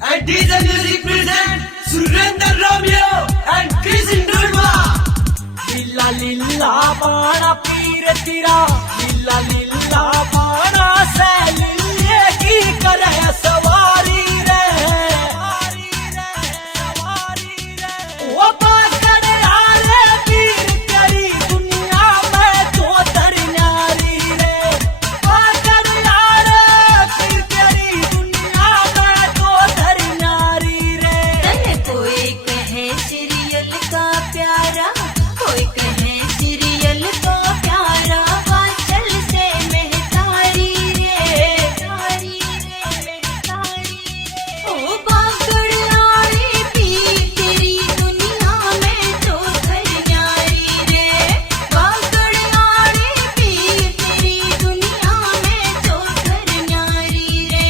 And DJ Music present Surendra Romeo and Chris Indulma. Leela Leela बाणा पीर तेरा, लीला लीला बाणा से लीले की करे सवारी रे, वो पाकड़ आले पीर तेरी दुनिया में तो तरनारी रे, पाकड़ आले पीर तेरी दुनिया में तो तरनारी रे। तने कोई कहे सीरियल का प्यारा, कोई कहे सीरियल को प्यारा, बादल से महतारी रे, तारी रे, महतारी रे। ओ पाकड़ आली पीर तेरी दुनिया में तो तरनारी रे, पाकड़ आली पीर तेरी दुनिया में तो तरनारी रे।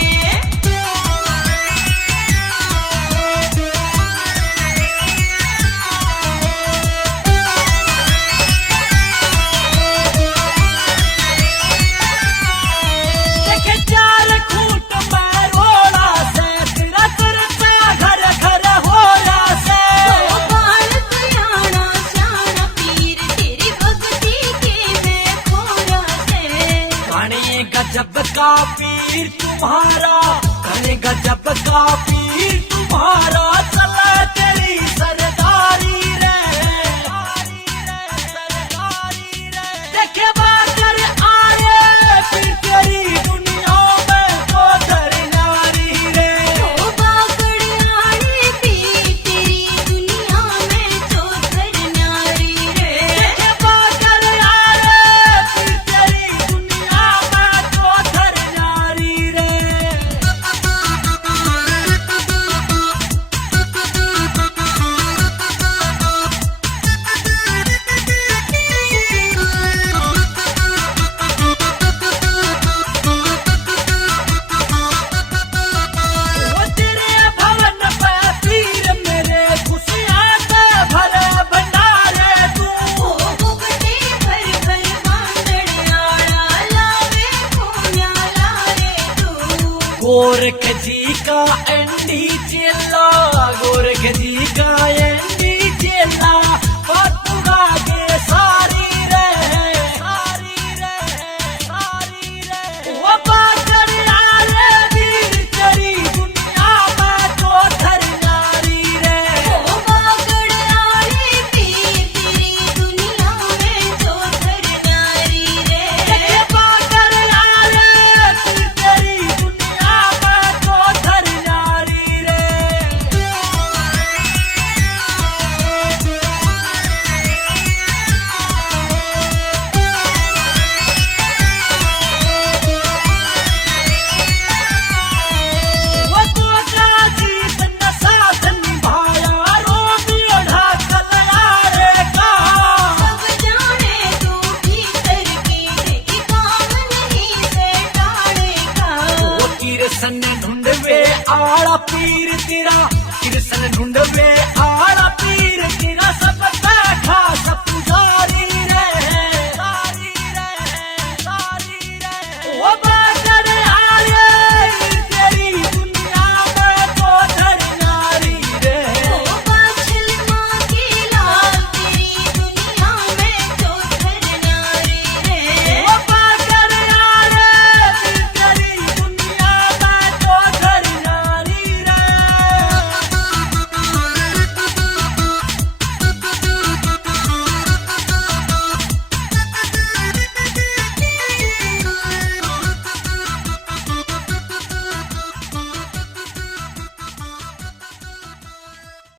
देखे चार खूंट में रोड़ा से, तेरा चर्चा घर घर होला से। ओ बाल कयाना श्याना पीर तेरी भक्ति के मैं खोरा से। कने गजब का पीर तुम्हारा, कने गजब का पीर तुम्हारा, चला तेरी सरदारी रे, सरदारी रे। देखे बाकर आए पीर तेरी दुनिया में तो तरनारी रे। ओ बाकड़ आली पीर तेरी दुनिया में तो तरनारी रे। देखे बाकर आए पीर तेरी दुनिया में तो तरनारी रे। वो तेरे भवन पे पीर मेरे, खुशियाँ से भरे भंडारे तू। ओ बुगटे भर भर बांधड़ आड़ा, लावे खून्या लारे तू। गोरख जी का एंडी चेला, गोरख जी का एंडी चेला, पतुगा के सारी रे, सारी रे, सारी रे। वो पाकड़ आले वीर तेरी दुनिया में तो तरनारी रे। ओ बाकड़ आली पीर तेरी दुनिया में तो तरनारी रे। देखे पाकड़ आले पीर तेरी दुनिया में तो तरनारी रे। वो तो जीत न साथ निभाया, रोमियो ढाकल यारे का। सब जाने तू भीतर की देखी काम नहीं से टालेगा। वो किरसन ढूंढवे आड़ा पीर तेरा, किरसन ढूंढवे आड़ा